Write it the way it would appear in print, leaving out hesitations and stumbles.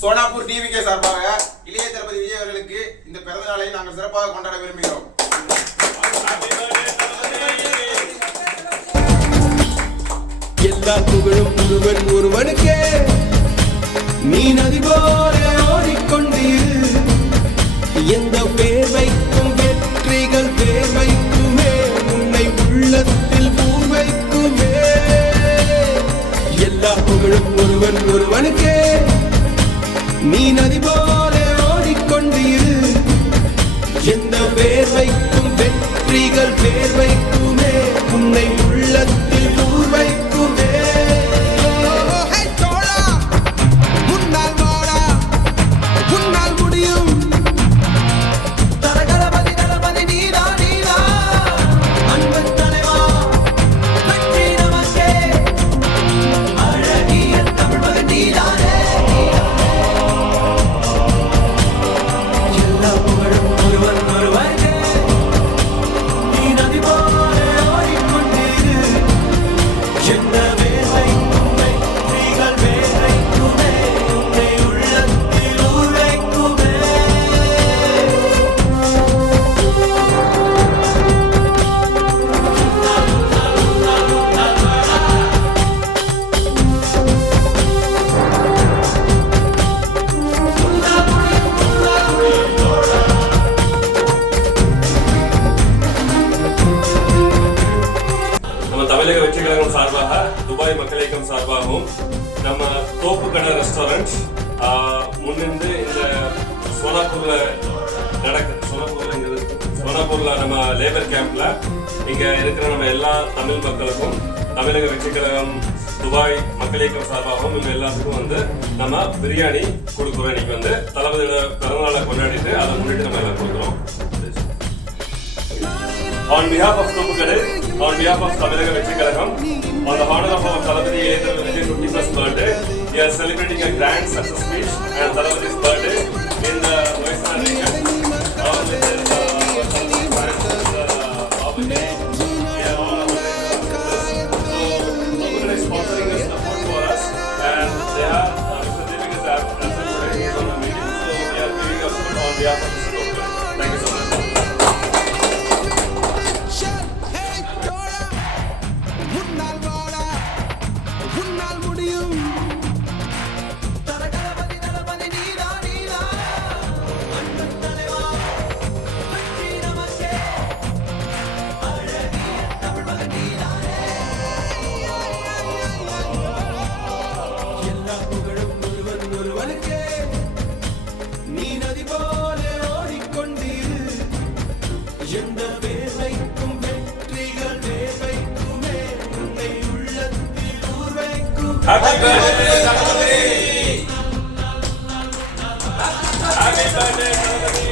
Sonapur TVK சார்பாக இளைய தளபதி விஜய் அவர்களுக்கு இந்த பிறந்த நாளை நாங்கள் சிறப்பாக கொண்டாட விரும்புகிறோம். எல்லா புகழும் ஒருவன் ஒருவனுக்கே, நீ நதி போல ஓடிக்கொண்டீர். எந்த பேர் வைக்கும் வெற்றிகள் பேர் வைக்குமே, உன்னை உள்ளத்தில் பூர் வைக்குமே. எல்லா புகழும் ஒருவன் ஒருவனுக்கே, நீ நதி போல ஓடிக்கொண்டீர். எந்த பேர் வைக்கும் வெற்றிகள் பேர் வைக்குமே, உன்னை உள்ளத்தில் பூர் வைக்குமே. தமிழக வெற்றி கழகம் சார்பாக துபாய் மக்கள் இயக்கம் சார்பாகவும் நம்ம தோப்பு கடை ரெஸ்டாரண்ட் முன்னிருந்து இந்த சோனாப்பூர்ல நம்ம லேபர் கேம்ப்ல இங்க இருக்கிற நம்ம எல்லா தமிழ் மக்களுக்கும் தமிழக வெற்றி கழகம் துபாய் மக்கள் இயக்கம் சார்பாகவும் இவங்க எல்லாத்துக்கும் வந்து நம்ம பிரியாணி கொடுக்குறோம். இன்னைக்கு வந்து தளபதியோட பிறந்தநாளை கொண்டாடிட்டு அதை முன்னிட்டு நம்ம எல்லாம் கொடுக்குறோம். On behalf of Thupukade, on behalf of Tamilaka Vettri Kazhagam, on the honor of our Thalapathy Vijay 51st birthday, we are celebrating a grand success speech and Thalapathy's birthday in the Western region. Thupukade is sponsoring this support for us, and they are Mr. Deepika is absent today from the meeting, so we are giving a support on behalf of Mr. Thupukade. Thank you so much. Happy birthday, Happy birthday,